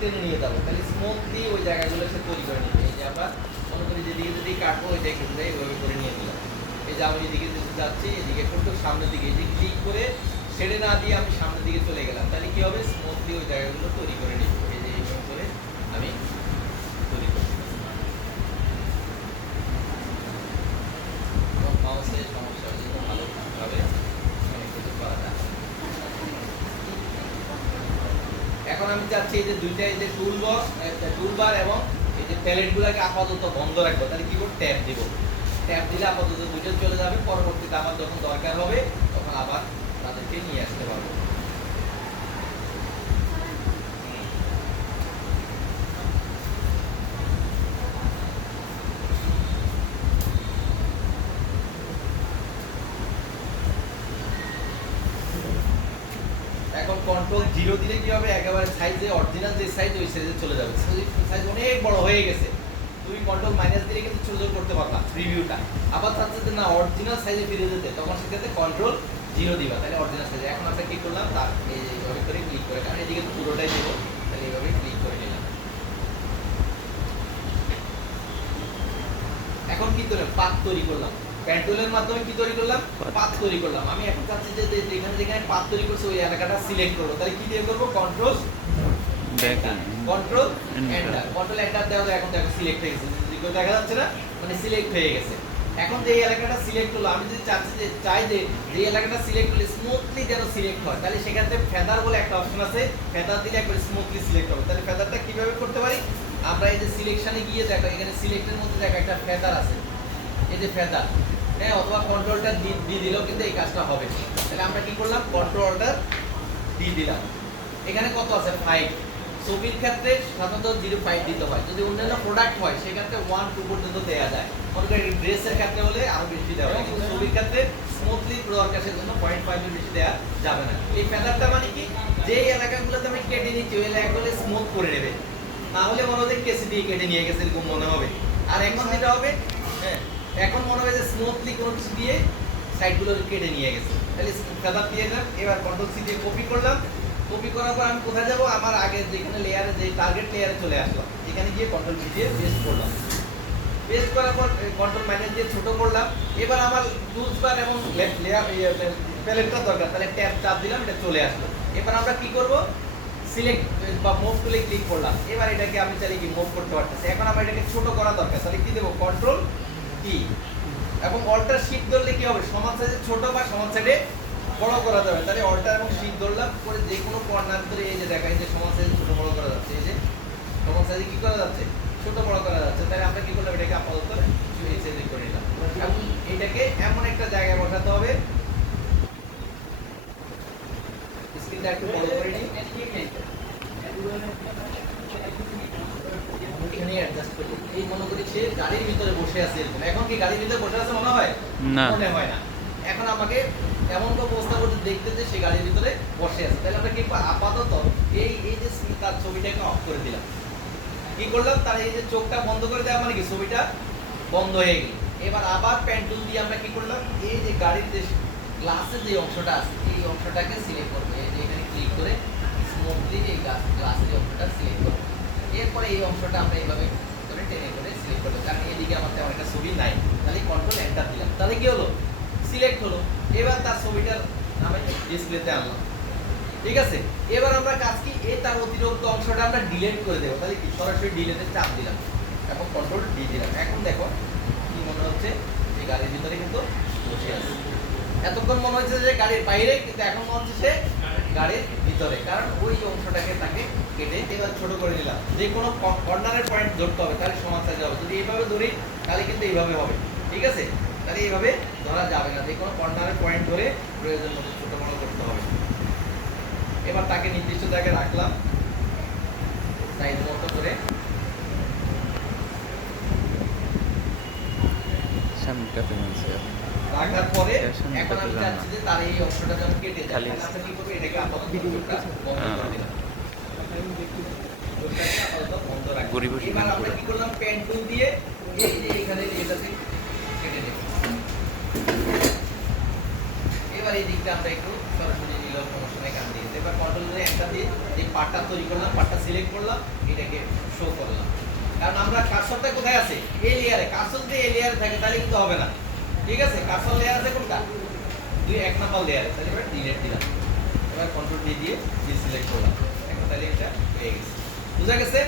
টেনে নিয়ে যাবো, তাহলে স্মুথলি ওই জায়গাগুলো সে তৈরি করে নিবে। এই যে আমরা মনে করি যেদিকে যদি কাটবো ওইটা ক্ষেত্রে এইভাবে করে নিয়ে দিলাম। এই যে আমি এদিকে যদি যাচ্ছি এদিকে একটু সামনের দিকে এই যে ক্লিক করে ছেড়ে না দিয়ে আমি সামনের দিকে চলে গেলাম, তাহলে কি হবে স্মুথলি ওই জায়গাগুলো তৈরি করে নিব। এই যে এইভাবে করে আমি তৈরি করি। মাউসের সমস্যা হলে তো ভালোভাবে অনেক কিছু করা যায়। এখন আমি চাচ্ছি এই যে দুইটা এই যে টুলবার এবং এই যে প্যালেটগুলোকে আপাতত বন্ধ রাখবো, তাহলে কি করব ট্যাপ দিব। ট্যাপ দিলে আপাতত দুইটা চলে যাবে, পরবর্তীতে আমার যখন দরকার হবে তখন আবার তাদেরকে নিয়ে আসতে পারবো। এখন কন্ট্রোল 0 দিলে কি হবে, একেবারে সাইজে অরিজিনাল যে সাইজ ওই সাইজে চলে যাবে। সাইজ অনেক বড় হয়ে গেছে, তুমি কন্ট্রোল মাইনাস দিলে কিন্তু ছোট ছোট করতে পারবা প্রিভিউটা। আবার চাচ্ছে যে না অরিজিনাল সাইজে ফিরে যেতে, তখন সেক্ষেত্রে কন্ট্রোল 0 দিবা, তাহলে অরিজিনাল সাইজে। এখন আমরা কি করলাম তার এই যে এইভাবে করে ক্লিক করে, কারণ এদিকে তো পুরোটাই দেবো, তাহলে এইভাবে ক্লিক করে নিলাম। এখন কি করলাম পাথ তৈরি করলাম, পেন্টুলের মাধ্যমে কি তৈরি করলাম পাথ তৈরি করলাম। আমি এখন চাচ্ছি যে যেখানে যেখানে পাথ তৈরি করছি ওই এলাকাটা সিলেক্ট করবো, তাহলে কি দিয়ে করবো control control enter. Control enter দেওয়া এখন দেখো সিলেক্ট হয়ে গেছে, যেগুলো দেখা যাচ্ছে না মানে সিলেক্ট হয়ে গেছে। এখন যে এই এলাকাটা সিলেক্ট হলো, আমি যদি চাই যে যে এলাকাটা সিলেক্ট হলে স্মুথলি যেন সিলেক্ট হয়, তাহলে সেক্ষেত্রে ফেদার বলে একটা অপশন আছে, ফেদার দিলে একবার স্মুথলি সিলেক্ট হবে। তাহলে ফেদারটা কিভাবে করতে পারি, আমরা এই যে সিলেকশনে গিয়ে দেখো এখানে সিলেক্টের মধ্যে দেখো একটা ফেদার আছে, এই যে ফেদার, হ্যাঁ, অথবা কন্ট্রোলটা দিয়ে দিলেও কিন্তু এই কাজটা হবে। তাহলে আমরা কি করলাম কন্ট্রোলটা দিয়ে দিলাম। এখানে কত আছে 5, ছবির ক্ষেত্রে সাধারণত 0.5 দিতে হয়, যদি অন্যান্য প্রোডাক্ট হয় সেক্ষেত্রে 1 2 পর্যন্ত দেওয়া যায়। মনে করি ড্রেসের ক্ষেত্রে হলে আরো বেশি দেওয়া হয়, কিন্তু ছবির ক্ষেত্রে স্মুথলি প্রোডাক্টের জন্য 0.5 এর বেশি দেওয়া যাবে না। এই ফেদারটা মানে কি, যে এলাকাগুলোতে আমি কেটে নিচ্ছি ওই এলাকাগুলো স্মুথ করে নেবে, না হলে মনে হবে কেসি দিয়ে কেটে নিয়ে গেছে এরকম মনে হবে। আর এখন যেটা হবে, হ্যাঁ, এখন মনে হবে যে স্মুথলি কোনো কিছু দিয়ে সাইডগুলো কেটে নিয়ে গেছে, তাহলে ফেদার দিয়ে দিলাম। এবার কন্ট্রোল সি দিয়ে কপি করলাম। কপি করার পর আমি কোথায় যাব, আমার আগে যেখানে লেয়ারে যে টার্গেট লেয়ারে চলে আসলাম, এখানে গিয়ে কন্ট্রোল ভি দিয়ে পেস্ট করলাম। পেস্ট করার পর কন্ট্রোল মাইনাস দিয়ে ছোট করলাম। এবার আমার টুলস বার এবং লেয়ার প্যালেটটা দরকার, তাহলে ট্যাব চাপ দিলাম, এটা চলে আসলো। এবার আমরা কি করব, সিলেক্ট বা মুভ টুলে ক্লিক করলাম। এবার এটাকে আমি চাইলে কি মুভ করতে পারতেছি। এখন আমার এটাকে ছোট করা দরকার, তাহলে কি দেব কন্ট্রোল ই এবং অল্টার শিফট ধরলে কি হবে, সমান সাইজে ছোট বা সমান সাইডে বড় করা যাবে। তাহলে অল্টার এবং শিফট ধরলাম করে যে কোনো কর্নার ধরে এই যে দেখা, এই যে সমান সাইজে ছোট বড় করা যাচ্ছে, এই যে সমান সাইজে কি করা যাচ্ছে ছোট বড় করা যাচ্ছে। তাহলে আমরা কি করলাম এটাকে আপাতত এই সাইজে করে নিলাম। এবং এটাকে এমন একটা জায়গায় বসাতে হবে, স্ক্রিনটা একটু বড় করে নিই, এখানে অ্যাডজাস্ট করি। এই মনে করি সে গাড়ির ভিতরে বসে আছে এরকম। এখন কি গাড়ির ভিতরে বসে আছে মনে হয় না, মনে হয় না। এখন আমাকে এমন কোনো অবস্থা করতে দেখতে যে সে গাড়ির ভিতরে বসে আছে, তাহলে আমরা কি আপাতত এই এই যে তার ছবিটাকে অফ করে দিলাম। কি করলাম, তার এই যে চোখটা বন্ধ করে দেওয়া মানে কি ছবিটা বন্ধ হয়ে গেল। এবার আবার পেন টুল দিয়ে আমরা কি করলাম, এই যে গাড়ির যে গ্লাসের যে অংশটা আছে এই অংশটাকে সিলেক্ট করবো। এই যে এখানে ক্লিক করে স্মুথলি এই গ্লাসের অংশটা সিলেক্ট করবো। এরপরে এই অংশটা আমরা এইভাবে করে টেনে করে সিলেক্ট করবো, কারণ এদিকে আমার তেমন একটা ছবি নাই। তাহলে কন্ট্রোল এন্টার দিলাম, তাহলে কি হলো সিলেক্ট হলো। এবার তার ছবিটার আমি ডিসপ্লেতে আনলাম, ঠিক আছে। এবার আমরা কাজ কি, এই তার অতিরিক্ত অংশটা আমরা ডিলিট করে দেবো, তাহলে কি সরাসরি ডিলিটে চাপ দিলাম এবং কন্ট্রোল ডি দিলাম। এখন দেখো কি মনে হচ্ছে যে গাড়ির ভিতরে কিন্তু বসে আছে। এতক্ষণ মনে হচ্ছে যে গাড়ির বাইরে, কিন্তু এখন মনে হচ্ছে সে গাড়ির ভিতরে, কারণ ওই অংশটাকে তাকে কেটে এবার ছোট করে নিলাম। যে কোনো কর্নারের পয়েন্ট ধরতে হবে, তাহলে সমান সাইজ হবে। যদি এইভাবে ধরি তাহলে কিন্তু এইভাবে হবে, ঠিক আছে। তাহলে এইভাবে ধরা যাবে না, যে কোনো কর্নারের পয়েন্ট ধরে প্রয়োজন মতো ছোট বড় করতে হবে। এবার তাকে নির্দিষ্ট জায়গায় রাখলাম সাইজ মতো করে। রাখার পরে এখন আমি চাচ্ছি যে তার এই অংশটা যেন কেটে যায়, তাহলে আমরা কি করব, এটাকে আপাতত বন্ধ করে দিলাম। বন্ধ রাখবো। এবার আমরা কি করলাম, পেন টুল দিয়ে এই যে এখানে এটাকে কেটে দেব। এবার এই দিকটা আমরা একটু সরাসরি নিলেও সমস্যা নেই, কান দিয়ে এবার কন্ট্রোলের এন্টার দিয়ে যে পার্টটা তৈরি করলাম, পার্টটা সিলেক্ট করলাম, এটাকে শো করলাম। কারণ আমরা কার্সরটা কোথায় আছে? এই লেয়ারে। কার্সর যদি এই লেয়ারে থাকে তাহলে কিন্তু হবে না। ঠিক আছে? কার্সর লেয়ার আছে কোনটা? 1 নাম্বার লেয়ারে। তাহলে এবার ডিলিট দিলাম। এবার কন্ট্রোল দিয়ে সিলেক্ট করলাম। এখন তাহলে এটা হয়ে গেছে। বুঝা গেছে?